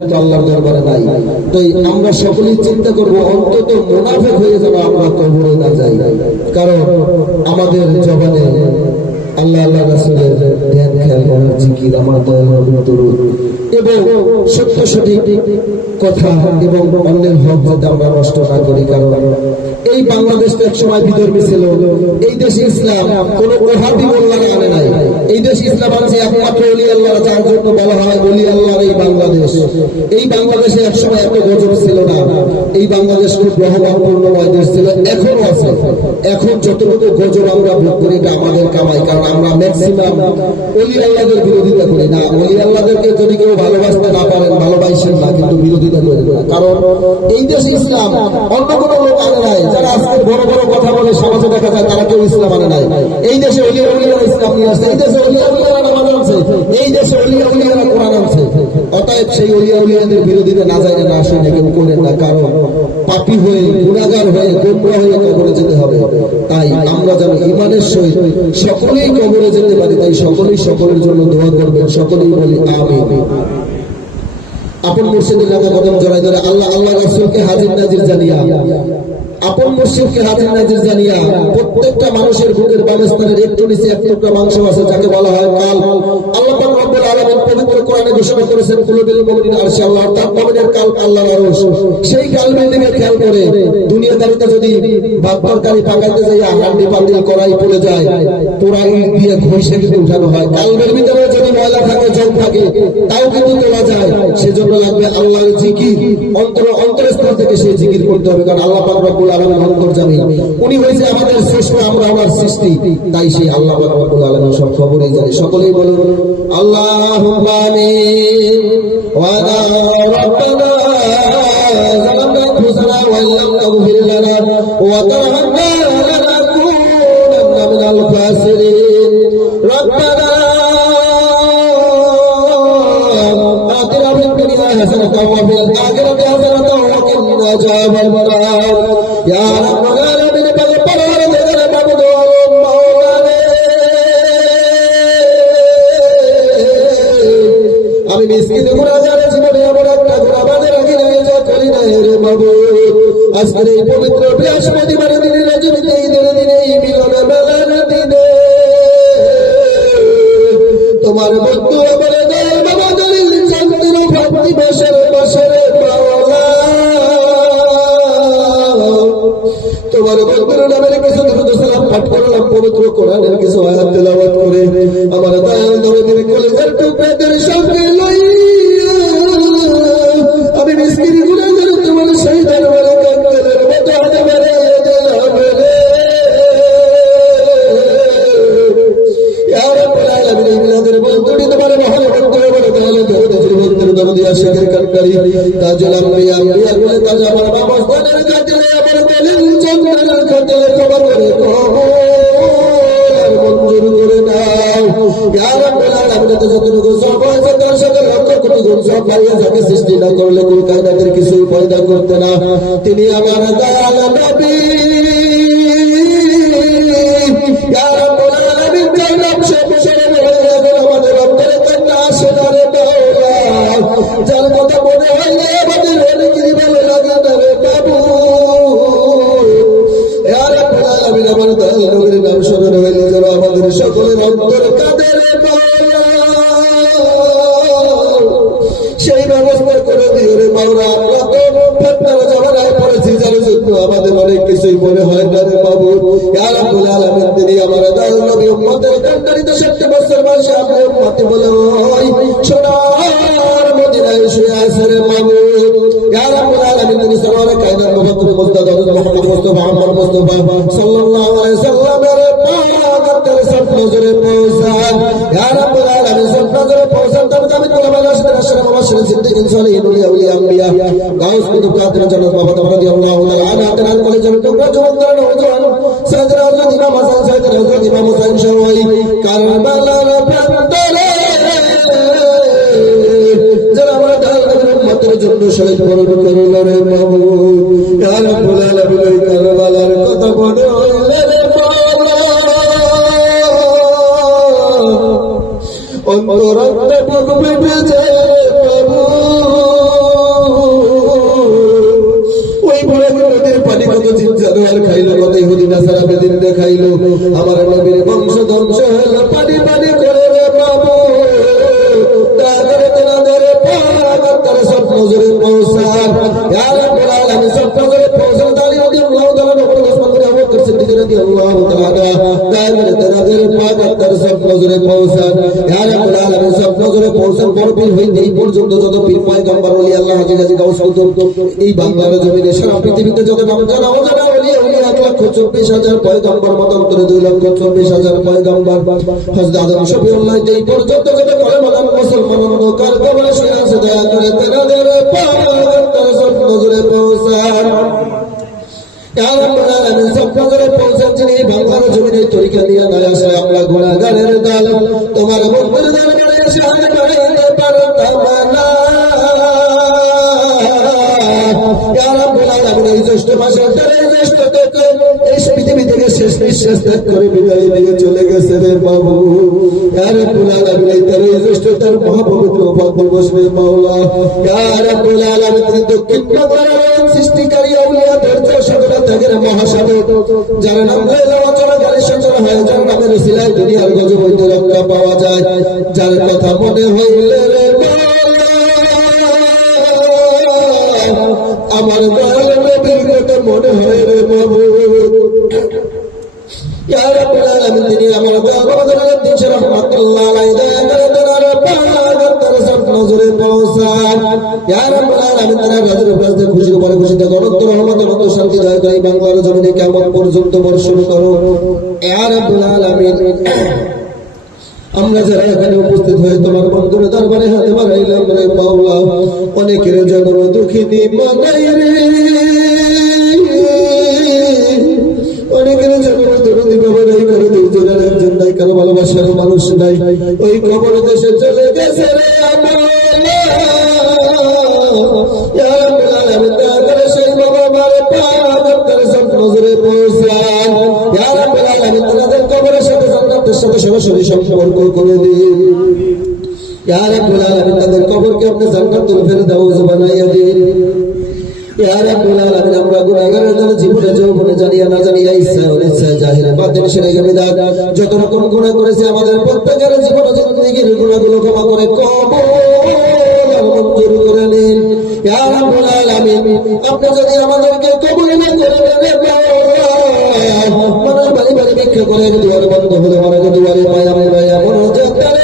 আল্লাহর দরবারে নাই। তো আমরা সকলেই চিন্তা করব অন্তত মুনাফিক হয়ে যেন আমরা কবরে না যাই, কারণ আমাদের জবানে আল্লাহ আল্লাহ রাসূলের ধ্যান খেয়াল করার জিকির, আমার দয়াল নবীর দরুদ এবং সত্য সঠিক কথা এবং অন্যের হক যাতে আমরা নষ্ট না করি। কারণ এই বাংলাদেশটা এক সময় বিধর্মী ছিল। এই দেশে ইসলাম কোন ওহাবি মোল্লা আনে নাই। এই দেশে ইসলাম আছে একমাত্র ওলি আল্লাহ, যার জন্য বলা হয় ওলি আল্লাহর এই বাংলাদেশ। এই বাংলাদেশে একসময় এত গজব ছিল না। এই বাংলাদেশ খুব রহমানপূর্ণময় দেশ ছিল, এখনো আছে। এখন যতটুকু গজব আমরা ভোগ করি এটা আমাদের কামাই, কারণ আমরা ম্যাক্সিমাম ওলি আল্লাহদের বিরোধিতা করি না। ওলি আল্লাহদেরকে যদি কেউ ভালোবাসতে না পারেন, ভালোবাসেন না, কিন্তু বিরোধিতা করেন না। কারণ এই দেশে ইসলাম অন্য কোনো লোক আনে নাই। যারা আজকে বড় বড় কথা বলে সমাজে দেখা যায় তারা কেউ ইসলাম আনে নাই। এই দেশে ওলিয়া উলিয়ারা ইসলাম নিয়ে আসছে, এই দেশে ওলিয়া উলিয়ারা নামাজ আনছে, এই দেশে ওলিয়া উলিয়ারা কোরআন আনছে। অতএব সেই ওলিয়া উলিয়াদের বিরোধিতা না যায় না শুনে কেউ করেন না, কারণ পাপী হয়ে গুনাহগার হয়ে গোমরা হয়ে কবরে যেতে হবে। তাই আমরা যেন ঈমানের সহিত সকলেই কবরে যেতে পারি, তাই সকলেই সকলের জন্য দোয়া করবেন। সকলেই বলি আমিন। আপন মুর্শিদের লাগা কদম জড়াই ধরে আল্লাহ আল্লাহ রাসূলকে হাজির নাজির জানিয়া, আপন মুর্শিদকে হাজির নাজির জানিয়া প্রত্যেকটা মানুষের বুকের বামস্থানের একটু নিচে এক টুকরা মাংস আছে, যাকে বলা হয় কাল। আল্লাহ পাক রব্বুল আলামিন পবিত্র কোরআনে ঘোষণা করেছেন কুলুবিল মুমিনিন আরশি আল্লাহ, অর্থাৎ মুমিনের কাল আল্লাহর আরশ। সেই কালবের দিকে খেয়াল করে দুনিয়াদারিতে যদি ভাত তরকারি পাকাইতে যাইয়া হান্ডি পাতিল কড়াই পড়ে যায়, পোড়া ইট দিয়ে ঘষে কিন্তু উঠানো হয়। কালবের ভিতরে যদি ময়লা থাকে, জং থাকে, তাও কিন্তু তোলা যায়। সেজন্য লাগবে আল্লাহর জিকির, অন্তরস্থল থেকে সেই জিকির করতে হবে। কারণ আল্লাহ পাক রব্বুল আলামিন অন্তর্যামী, উনি হয়েছে আমাদের শ্রেষ্ঠ, আমরা ওনার সৃষ্টি। তাই সেই আল্লাহ পাক রব্বুল আলামিন সব খবরই জানে। সকলেই বলুন আল্লাহুম্মা আমিন। ওয়া রাব্বানা যালামনা আনফুসানা ওয়া ইল্লাম তাগফির লানা ওয়া তারহামনা লানাকুনান্না মিনাল খাসিরিন। রাব্বানা আতিনা ফিদ দুনিয়া হাসানাতাও ওয়া ফিল আখিরাতি হাসানাতাও ওয়া কিনা আযাবান নার। ইয়া রাব্বাল আলামিন, বলে পরওয়ারদিগার মাবুদ ও মাওলানা, আমি মিসকিন গুনাহগার জীবনে এমন একটা গুনাহ বাঁধে রাখি নাই, যা করি নাই রে মাবুদ। আজকের এই পবিত্র বৃহস্পতিবার দিনে, রজনীতে, ঈদের দিনে, এই মিলন মেলার দিনে তোমার বন্ধু বলে দেয় বাবা দলিল চান্দির ভক্তি বসরে বসরে মাওলা, তোমার বন্ধুর নামের কিছু দুরূদ সালাম পাঠ করলাম, পবিত্র কোরআনের কিছু আয়াত তেলাওয়াত করে আমার দয়াল নবীর কলিজার টুকরাদের সঙ্গে লইয়া আমি মিসকিন গুনাহগার তোমার সেই দরবারে কাঙ্গালের মতো হাতে মেরে দিলাম রে। ইয়া রাব্বুল আলামিন, এই মিলাদের বন্ধুটি তোমার মহান বন্ধু বলে দয়াল নবীর বন্ধুর দরদি আশিকের কানকারী তাজুল আম্বিয়া বলে তাজ আমার বাবা স্থানের কাতিলে আমার দলিল চন্দ্রের কাতিলে তোমার করে মঞ্জুর করে নাও। ইয়া রাব্বুল আলামিন, যতটুকু সব হয়েছে তার সাথে লক্ষ কোটি গুণ সব পাইয়া, যাকে সৃষ্টি না করলে কুল কায়নাতের কিছুই পয়দা করতে না, তিনি আমার দয়াল নবী। ইয়া রাব্বুল আলামিন, যার নাম সব সেরে এখন আমাদের অন্তরে কান্না আসে না রে মাওলা, যার কথা মনে হইলে আমাদের অনেকেরই ভালো লাগে না রে বাবু। ইয়া রাব্বুল আলামিন, আমার দয়াল নবীর নাম স্মরণ হইলে যেন আমাদের সকলের অন্তর কাঁদে রে মাওলা, সেই ব্যবস্থা করে দিও রে মাওলা। আমরা তো ফেতনার জামানায় পড়েছি, যার জন্য আমাদের অনেক কিছুই মনে হয় না রে বাবু। ইয়া রাব্বুল আলামিন, তিনি আমার দয়াল নবী উম্মতের কান্ডারিতে 70 বছর বয়সে আপনি উম্মতি বলে ওই সোনার মদিনায় শুয়ে আছে রে বাবু। ইয়া রাব্বুল আলামিন, তিনি সরওয়ারে কায়নাত মুহাম্মদ মুস্তাফা মুহাম্মদ মুস্তাফা আহমদ মুস্তাফা সাল্লাল্লাহু আলাইহি সাল্লামের পাকের সব নজরে পৌঁছান। ইয়া রাব্বুল আলামিন, সব নজরে পৌঁছান। তবে আমি তোমার রাসূলের আশরাফ মুবাশশিরিন সিদ্দিকিন সলিহিন আউলিয়া আম্বিয়া গাউস কুতুব কাদের জান্নাত বাবা রাদিয়াল্লাহু তাআলা আনহু তার কলেজের টুকরা জওয়ানরা নওজোয়ান সাইয়েদনা হযরত ইমাম হাসান, সাইয়েদনা হযরত ইমাম হুসাইন সবাই কারবালার প্রান্তরে যারা আমরা দয়াল নবীর উম্মতের জন্য শহীদ বরণ করল রে মাবুদ। ইয়া রাব্বুল আলামিন, ওই কারবালার কথা মনে হইলে রে মাওলা অন্তরাত্মা বুক ফেটে যায় রে মাবুদ। নজরে পৌঁছান ইয়া রাব্বুল আলামিন সব নজরে পৌঁছান আলী রাদিয়াল্লাহু তাআলা নবী ওসমান গনি আবু বকর সিদ্দিক রাদিয়াল্লাহু তাআলা দায়ের তাদের পাক আত্মার সব নজরে পৌঁছান ইয়া রাব্বুল আলামিন সব নজরে পৌঁছান বড় পীর হইতে এই পর্যন্ত যত পীর পয়গম্বর ওলি আল্লাহ হাজী গাজী গাউস কুতুব এই বাংলার জমিনে সারা পৃথিবীতে যত নামজানা ওজানা ওলি ওলি 1,24,000 পয়গম্বর মতান্তরে 2,24,000 পয়গম্বর হযরত আদম শফিউল্লাহ এই পর্যন্ত যত কলেমাদার মুসলমান অন্ধকার কবরে শুয়ে আছে দয়া করে তাদের পাক আত্মার সব নজরে পৌঁছান ইয়া রাব্বুল আলামিন সব নজরে পৌঁছান যিনি বাংলার জমিনে তরিকা দিয়ে নয় আসে আমরা গুনাহগারের দল তোমার বন্ধুর দরবারে এসে হাত বাড়াইতে পারতাম না ইয়া রাব্বুল আলামিন এই জ্যৈষ্ঠ মাসের জ্যৈষ্ঠ থেকে এই পৃথিবী থেকে শেষ নিঃশ্বাস ত্যাগ করে বিদায় নিয়ে চলে গেছে রে বাবু ইয়া রাব্বুল আলামিন এই জ্যৈষ্ঠ তার মহাপবিত্র পাক বসবে মাওলা ইয়া রাব্বুল আলামিন তিনি দক্ষিণ বাংলার সৃষ্টিকারী আউলিয়া ধৈর্য সাধনা ত্যাগের মহাসাগর যার নাম লইলে অচলা গাড়ি সচল হয় যার নামের সিলাই দুনিয়ার গজব হইতে রক্ষা পাওয়া যায় যার কথা মনে হইলে রে আমার দয়াল নবীর কথা মনে হয় রে বাবু ইয়া রাব্বুল আলামিন তিনি আমার দয়াল বাবা দিন রাহমাতুল্লাহ আলাইহি দয়া করে তার পাক সব নজরে পৌঁছান ইয়া রাব্বুল আলামিন তার রাজের রাজে খুশি করে খুশিতে অনন্ত রহমত অনন্ত শান্তি দয়া করে বাংলার জমিনে কিয়ামত পর্যন্ত বর্ষণ করো ইয়া রাব্বুল আলামিন আমরা যারা এখানে উপস্থিত হয়ে তোমার বন্ধুর দরবারে হাতে বাড়াইলাম রে মাওলা অনেকের জন্ম দুঃখিনী মানাই রে অনেকের জন্ম দরদি বাবা নাই কারো দুজনের একজন নাই কারো ভালোবাসার মানুষ নাই ওই খবর দেশে চলে গেছে রে আমার ইয়া রাব্বুল আলামিন দয়া করে সেই বাবা মারে পাক করে সব নজরে পৌঁছান ইয়া রাব্বুল আলামিন তাদের কবরের সাথে জান্নাতের সাথে সরাসরি সম্পর্ক করে দিন ইয়া রাব্বুল আলামিন তাদের কবরকে আপনি জান্নাতুল ফেরদাউস বানাইয়া দিন ইয়া রাব্বুল আলামিন আমরা গুনাহগারের জন্য জীবনে যৌবনে জানিয়া না জানিয়া ইচ্ছা অনিচ্ছা জাহিরে বাতিলে শিরকে বিদআত যত রকম গুনাহ করেছে আমাদের প্রত্যেকের জীবন জিন্দেগীর গুনাহগুলো ক্ষমা করে কবুল মঞ্জুর করে নিন ইয়া রাব্বুল আলামিন আপনি যদি আমাদেরকে কবুল না করেন মানুষ বাড়ি বাড়ি ভিক্ষা করে দুয়ার বন্ধ হলে অনেক দুয়ারে পায় আমরা এমন যাত্রারে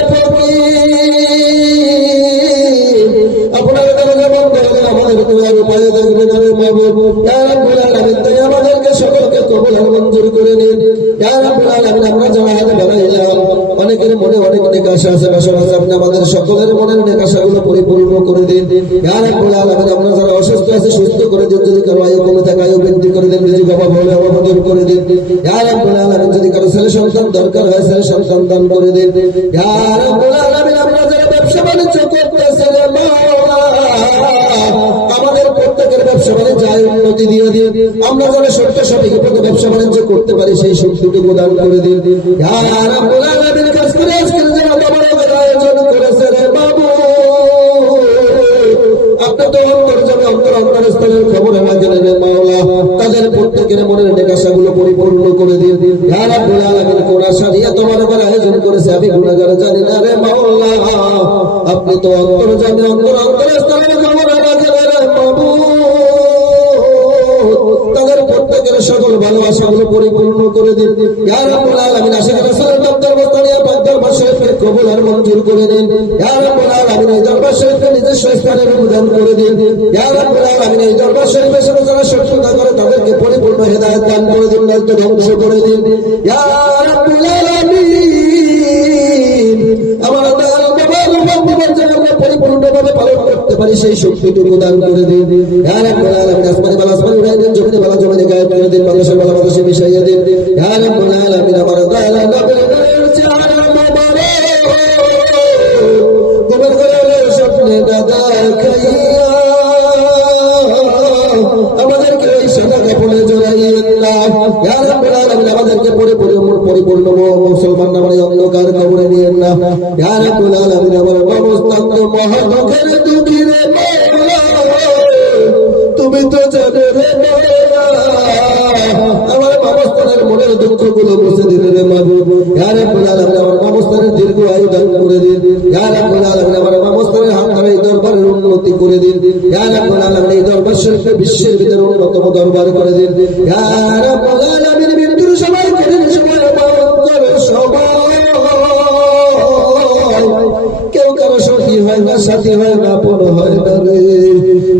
আপনার দরজা বন্ধ হলে আমাদের দুয়ার পায়ে দেখবেন রে মাহবুব ইয়া রাব্বুল আলামিন তাই আমাদেরকে সকলকে কবুল আর মঞ্জুর করে নিন ইয়া রাব্বুল আলামিন আমরা যারা হাতে বানাইলাম অনেকের মনে অনেক অনেক আশা আছে বাসনা আছে আপনি আমাদের সকলের মনের অনেক আশাগুলো পরিপূর্ণ করে দিন ইয়া রাব্বুল আলামিন আমরা যারা অসুস্থ আছে সুস্থ করে দিন যদি কারো আয়ু কমে থাকে আয়ু বৃদ্ধি করে দিন রিজিক অভাব হলে অভাব দূর করে দিন ইয়া রাব্বুল আলামিন যদি কারো ছেলে সন্তান দরকার হয় ছেলে সন্তান দান করে দিন ইয়া রাব্বুল আলামিন আমরা যারা ব্যবসা বাণিজ্য করতেছি রে মাওলা আমাদের প্রত্যেকের ব্যবসা বাণিজ্য উন্নতি দিয়ে দিন আমরা যারা সত্য সঠিক পথে ব্যবসা বাণিজ্য করতে পারি সেই শক্তিটুকু দান করে দিন ইয়া রাব্বুল আলামিন কাজ করে আজকের যারা বাবার আয়োজন করেছে রে বাবু আপনি তো অন্তর্জামে অন্তরস্থলের খবর আমাদের রে মাওলা তাদের প্রত্যেকের মনের নেকাশাগুলো পরিপূর্ণ করে দিন ইয়া রাব্বুল আলামিন কোন আশা নিয়ে তোমার ঘরে আয়োজন করেছে আমি গুনাহগার জানি না রে মাওলা আপনি তো অন্তর্জামে অন্তরস্থলের খবর আমাদের রে বাবু তাদের প্রত্যেকের সকল ভালোবাসাগুলো পরিপূর্ণ করে দিন ইয়া রাব্বুল আলামিন আশিক রাসূলের দরবার বস্তানিয়া পাক দরবার শরীফকে কবুল আর মঞ্জুর করে দিন ইয়া রাব্বুল আলামিন এই দরবার শরীফকে নিজস্ব স্থানে প্রদান করে দিন ইয়া রাব্বুল আলামিন এই দরবার শরীফের সাথে যারা শত্রুতা করে তাদেরকে পরিপূর্ণ হেদায়েত দান করে দিন নয়তো ধ্বংস করে দিন ইয়া রাব্বুল আলামিন আমার দয়াল বাবার জীবন যেন আমরা পরিপূর্ণভাবে পালন করতে পারি সেই শক্তিটুকু দান করে দিন ইয়া রাব্বুল আলামিন আসমানে বালা আসমানে উড়াই দিন জমিনে বালা জমিনে গায়েব করে দিন বাতাসে বালা বাতাসে মিশাইয়া দিন ইয়া রাব্বুল আলামিন আমার দয়াল নবীর চেহারা মোবারক তোমার ঘরে স্বপ্নে দাদা খাইয়া আমাদেরকে ওই সাদা কাপড়ে জড়াইয়েন না ইয়া রাব্বুল আলামিন আমাদেরকে পরিপূর্ণ মুসলমান না মানে অন্ধকার কবরে নিয়েন না ইয়া রাব্বুল আলামিন আমার অবস্থান তো মহা দুঃখের দুঃখী রে মাওলা তুমি তো জানো রে মাওলা আমার অবস্থানের মনের দুঃখগুলো মুছে দিন রে মাহবুব ইয়া রাব্বুল আলামিন আমার অবস্থানের দীর্ঘ আয়ু দান করে দিন ইয়া রাব্বুল আলামিন আমার অবস্থানের হাত ধরে দরবারের উন্নতি উন্নতি করে দিন ইয়া রাব্বুল আলামিন। এই দরবার শরীফকে বিশ্বের ভিতরে অন্যতম দরবার করে দিন ইয়া রাব্বুল আলামিন। মৃত্যুর সময় কঠিন সময় ভয়ঙ্কর সময়, কেউ কারো সঙ্গী হয় না, সাথী হয় না, আপন হয় না রে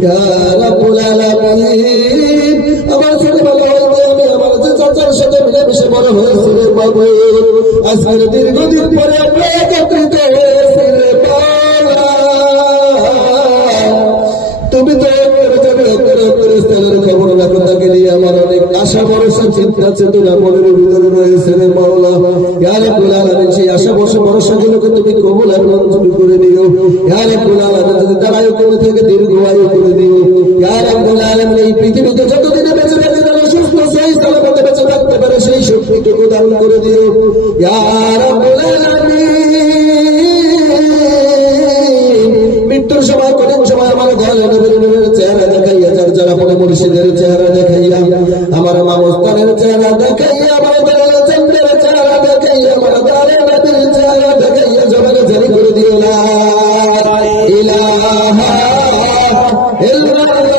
ইয়া রাব্বুল আলামিন। আমার ছোটবেলা হইতে আমি আমার যে চাচার সাথে মিলেমিশে বড় হয়েছি রে বাবু, আজকের দীর্ঘদিন পরে আমরা একত্রিত হয়েছি রে বাবা। তুমি তো স্থলের খবর রাখো, তাকে নিয়ে আমার অনেক আশা ভরসা চিন্তা চেতনা মনের ভিতরে রয়েছে রে মাওলা ইয়া রাব্বুল আলামিন। সেই আশা ভরসা গুলোকে তুমি কবুল আর মঞ্জুর করে নিও ইয়া রাব্বুল আলামিন। যদি দাঁড়ায় করে থেকে দীর্ঘায়ু করে দিও ইয়া রাব্বুল আলামিন। এই পৃথিবীতে যতদিনে বেঁচে থাকতে পারে, সুস্থ সেই সালামতে বেঁচে থাকতে পারে, সেই শক্তিটুকু দান করে দিও ইয়া রাব্বুল আলামিন। মৃত্যুর সময় কঠিন সময় আমার ঘরে নবীর চেহারা দেখাইয়া, যার যারা পরে মুর্শিদের চেহারা দেখাইয়া, আমার মামস্তানের চেহারা দেখাইয়া, আমার দলের চন্দ্রের চেহারা দেখাইয়া, আমার দারে নবীর চেহারা দেখাইয়া জবানে জারি করে দিও লা ইলাহা ইল্লাল্লাহ।